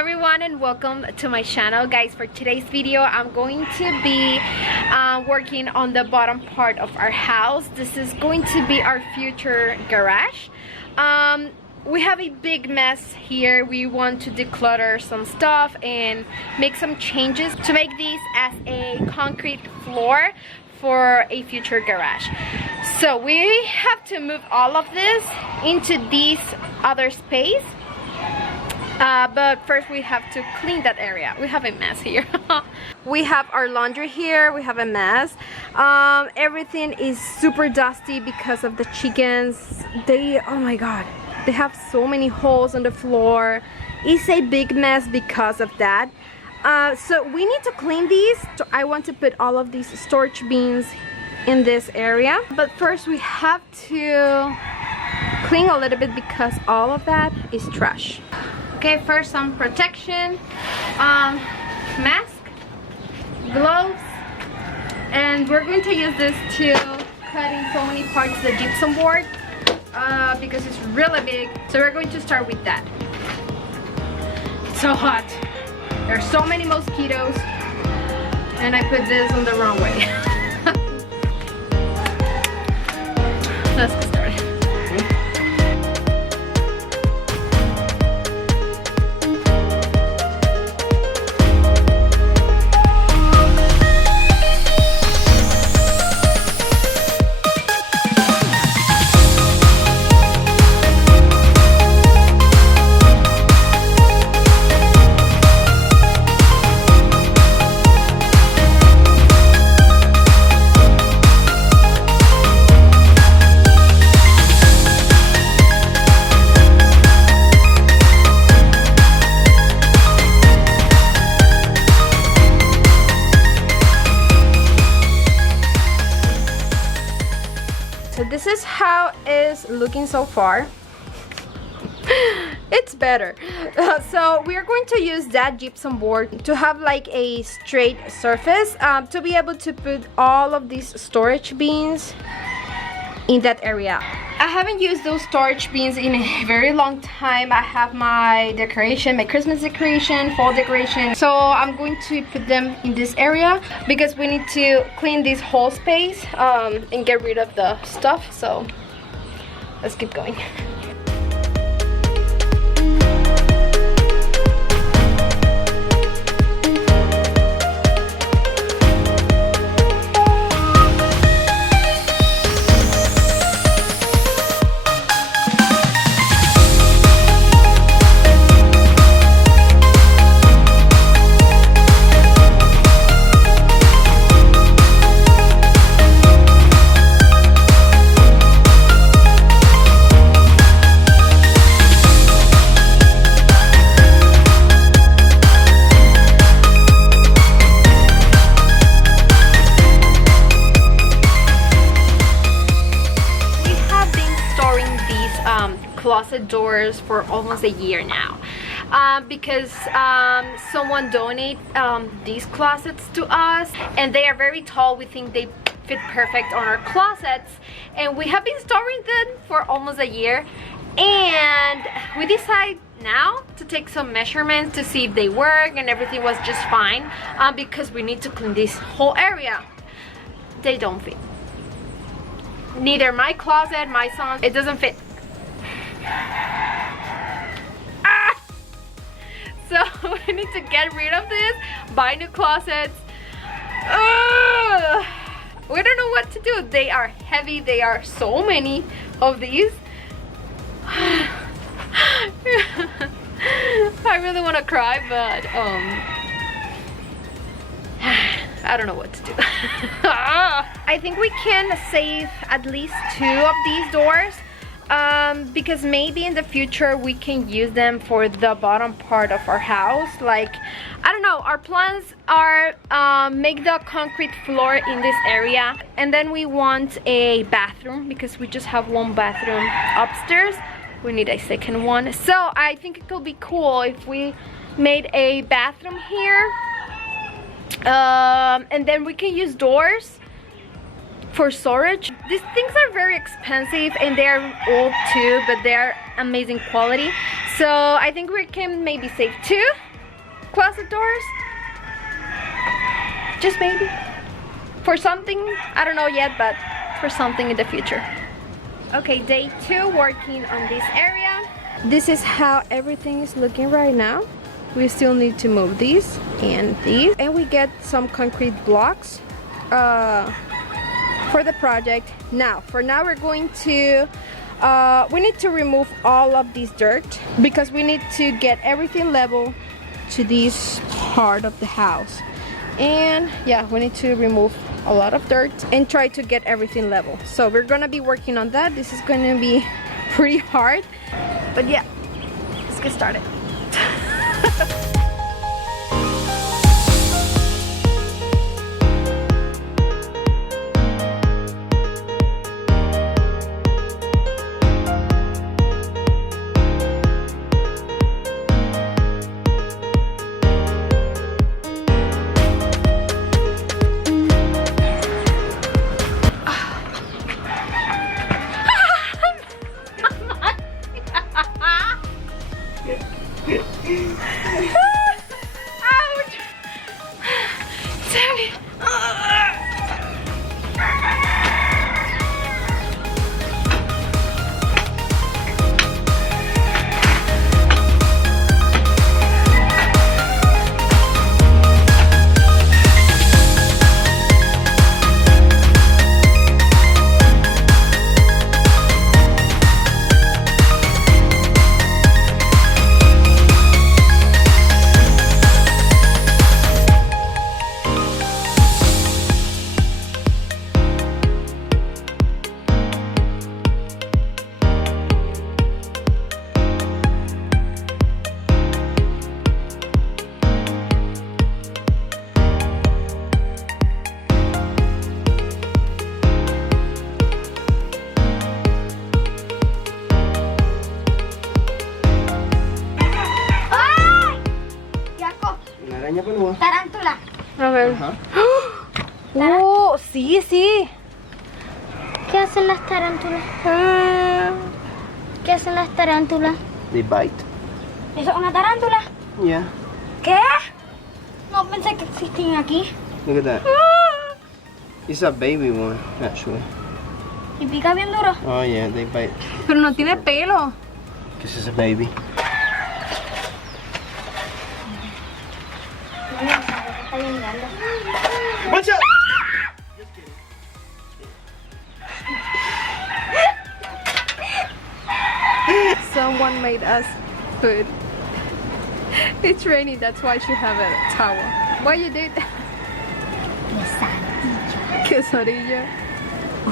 everyone and welcome to my channel. Guys, for today's video I'm going to be working on the bottom part of our house. This is going to be our future garage. We have a big mess here. We want to declutter some stuff and make some changes to make this as a concrete floor for a future garage. So we have to move all of this into this other space. But first we have to clean that area. We have a mess here. We have our laundry here. We have a mess. Everything is super dusty because of the chickens. Oh my god, they have so many holes on the floor. It's a big mess because of that. So we need to clean these. So I want to put all of these storage bins in this area. But first we have to clean a little bit because all of that is trash. Okay, first some protection, mask, gloves, and we're going to use this to cut in so many parts of the gypsum board because it's really big. So we're going to start with that. It's so hot. There are so many mosquitoes, and I put this on the wrong way. Let's get started. So this is how it's looking so far. It's better. So we are going to use that gypsum board to have like a straight surface to be able to put all of these storage bins in that area. I haven't used those storage bins in a very long time. I have my decoration, my Christmas decoration, fall decoration. So I'm going to put them in this area because we need to clean this whole space and get rid of the stuff. So let's keep going. Closet doors for almost a year now because someone donated these closets to us, and they are very tall. We think they fit perfect on our closets, and we have been storing them for almost a year, and we decided now to take some measurements to see if they work, and everything was just fine because we need to clean this whole area. They don't fit. Neither my closet, my son's, it doesn't fit. So we need to get rid of this, buy new closets. We don't know what to do. They are heavy. They are so many of these. I really want to cry, but I don't know what to do. I think we can save at least 2 of these doors. Because maybe in the future we can use them for the bottom part of our house. Like, I don't know, our plans are make the concrete floor in this area, and then we want a bathroom because we just have one bathroom upstairs. We need a second one, so I think it could be cool if we made a bathroom here, and then we can use doors for storage. These things are very expensive and they're old too, but they're amazing quality. So I think we can maybe save 2 closet doors. Just maybe. For something, I don't know yet, but for something in the future. Okay, day 2 working on this area. This is how everything is looking right now. We still need to move these, and we get some concrete blocks for the project. Now, for now we're going to we need to remove all of this dirt because we need to get everything level to this part of the house. And yeah, we need to remove a lot of dirt and try to get everything level. So we're gonna be working on that. This is gonna be pretty hard, but yeah, let's get started. Ouch! Sorry. Tarántula. A ver. Oh, sí, sí. ¿Qué hacen las tarántulas? ¿Qué hacen las tarántulas? They bite. ¿Eso es una tarántula? Yeah. ¿Qué? No pensé que existían aquí. Look at that. It's a baby one, actually. ¿Y pica bien duro? Oh yeah, they bite. Pero no tiene pelo. This is a baby. No, está bien grande. Watch out! Someone made us food. It's raining, that's why she have a towel. Why you did? Quesadilla.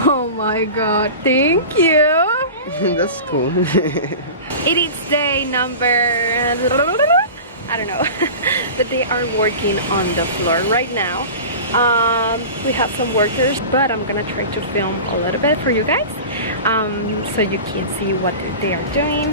Oh my god, thank you. That's cool. It is day number, I don't know, but they are working on the floor right now. We have some workers, but I'm gonna try to film a little bit for you guys, so you can see what they are doing.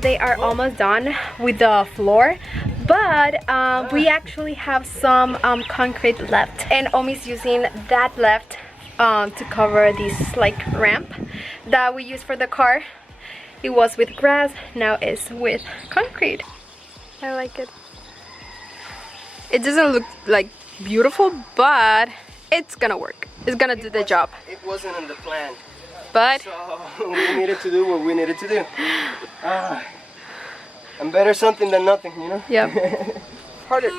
they are almost done with the floor, but we actually have some concrete left, and Omi's using that left to cover this like ramp that we use for the car. It was with grass, now it's with concrete. I like it. It doesn't look like beautiful, but it's gonna work. It's gonna do the job. It wasn't in the plan. But so we needed to do what we needed to do. And better something than nothing, you know? yeah. Harder.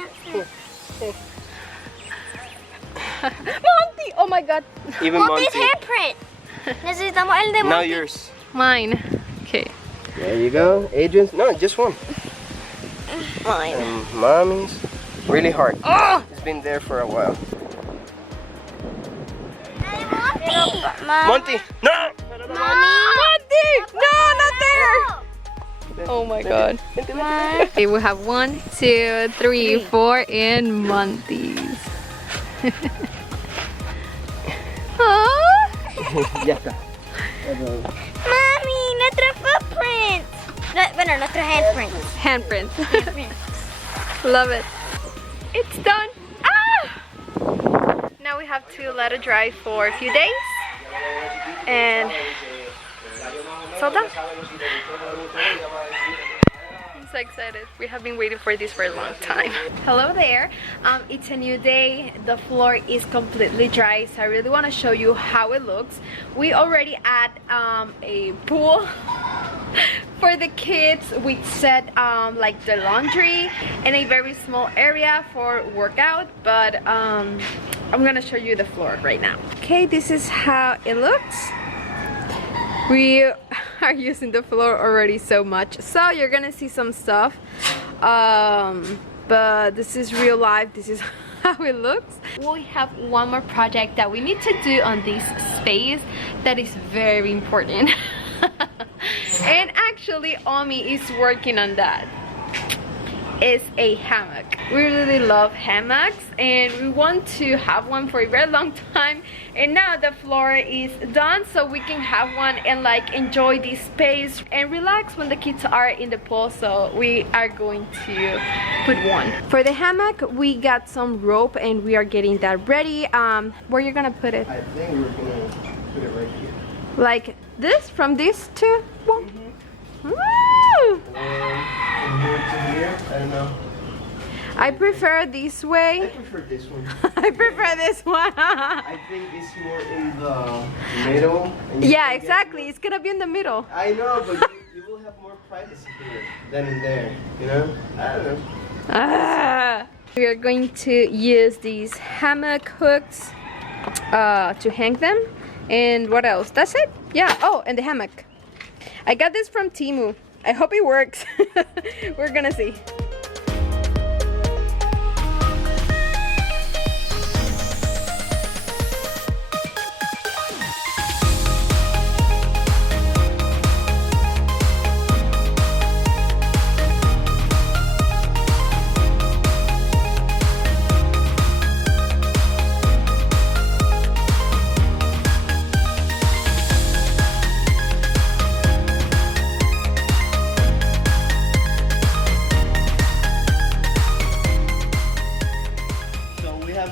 Monty! Oh my god. Even Monty. Monty's handprint. Necesitamos el de Monty. Now yours. Mine. Okay. There you go. Adrian's. No, just one. Mine. And mommy's. Really hard. Oh! It's been there for a while. Monty. Monty! No! Monty! No, not there! Oh my god. Okay, we have 1, 2, 3, 4 in Monty's. Ya está. Mami, nuestro footprint. Bueno, nuestro handprint. Handprint. Love it. It's done. Ah! Now we have to let it dry for a few days. And it's all done. I'm so excited. We have been waiting for this for a long time. Hello there. It's a new day. The floor is completely dry, so I really want to show you how it looks. We already add a pool for the kids. We set like the laundry in a very small area for workout, but I'm gonna show you the floor right now. Okay, this is how it looks. We are using the floor already so much, so you're gonna see some stuff, but this is real life. This is how it looks. We have one more project that we need to do on this space that is very important. And actually Omi is working on that. It's a hammock. We really love hammocks and we want to have one for a very long time, and now the floor is done, so we can have one and like enjoy this space and relax when the kids are in the pool. So we are going to put one. For the hammock we got some rope and we are getting that ready. Where you're gonna put it? I think we're gonna put it right here. Like this? From this to one? Woo! From here to here, I don't know. I prefer this I way. prefer this one. I prefer this one. I think it's more in the middle. And you Yeah, can get exactly. more- It's gonna be in the middle. I know, but you will have more privacy here than in there, you know? I don't know. We are going to use these hammock hooks to hang them. And what else? That's it? Yeah. Oh, and the hammock. I got this from Temu. I hope it works. We're gonna see.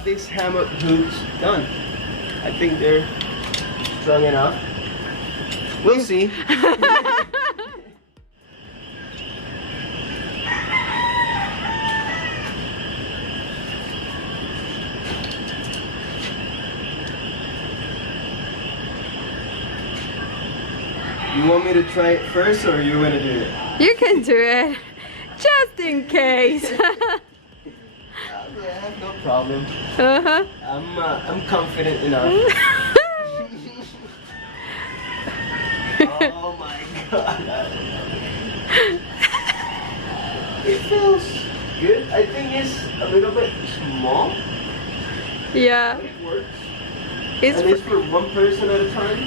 These hammock hooks done. I think they're strong enough. We'll see. You want me to try it first, or you want to do it? You can do it. Just in case. Yeah, no problem. Uh-huh. I'm confident enough. Oh my god. It feels good. I think it's a little bit small. Yeah. But it works. It's And it's for one person at a time.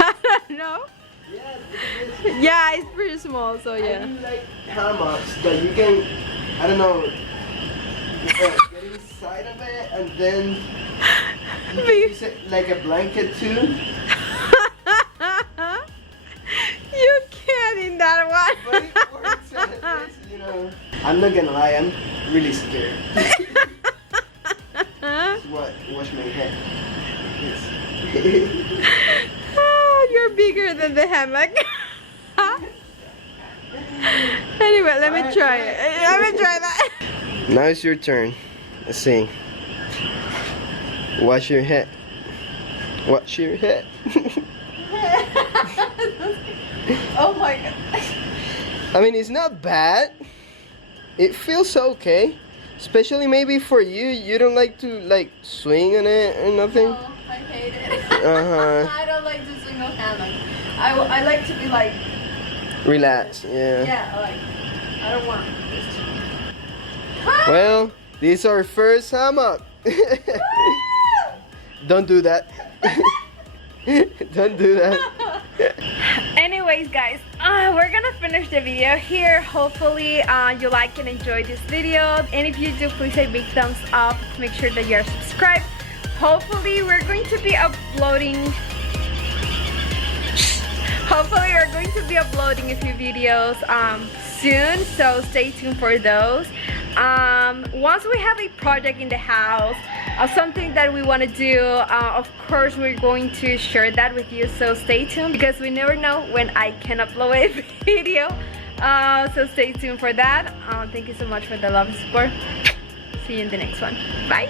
I don't know. Yeah, it is. Yeah, it's pretty small, so I yeah. do like hammocks that you can, I don't know, get inside of it and then you can use it like a blanket too. You can't in that one. But it I'm not gonna lie, I'm really scared. Wash my head. Yes. Oh, you're bigger than the hammock. Anyway, let me try it. Let me try that. Now it's your turn. Let's see. Wash your head. Wash your head. Oh my god. I mean, it's not bad. It feels okay. Especially maybe for you. You don't like to like swing on it or nothing. No, I hate it. Uh-huh. I don't like to swing on hammock. I like to be like, Relax, yeah. yeah, like, I don't want this to. Well, this is our first hammock. Don't do that. Don't do that. Anyways, guys, we're gonna finish the video here. Hopefully you like and enjoy this video, and if you do, please say big thumbs up. Make sure that you're subscribed. Hopefully we're going to be uploading a few videos soon, so stay tuned for those. Once we have a project in the house, something that we want to do, of course we're going to share that with you, so stay tuned, because we never know when I can upload a video. So stay tuned for that. Thank you so much for the love and support. See you in the next one. Bye.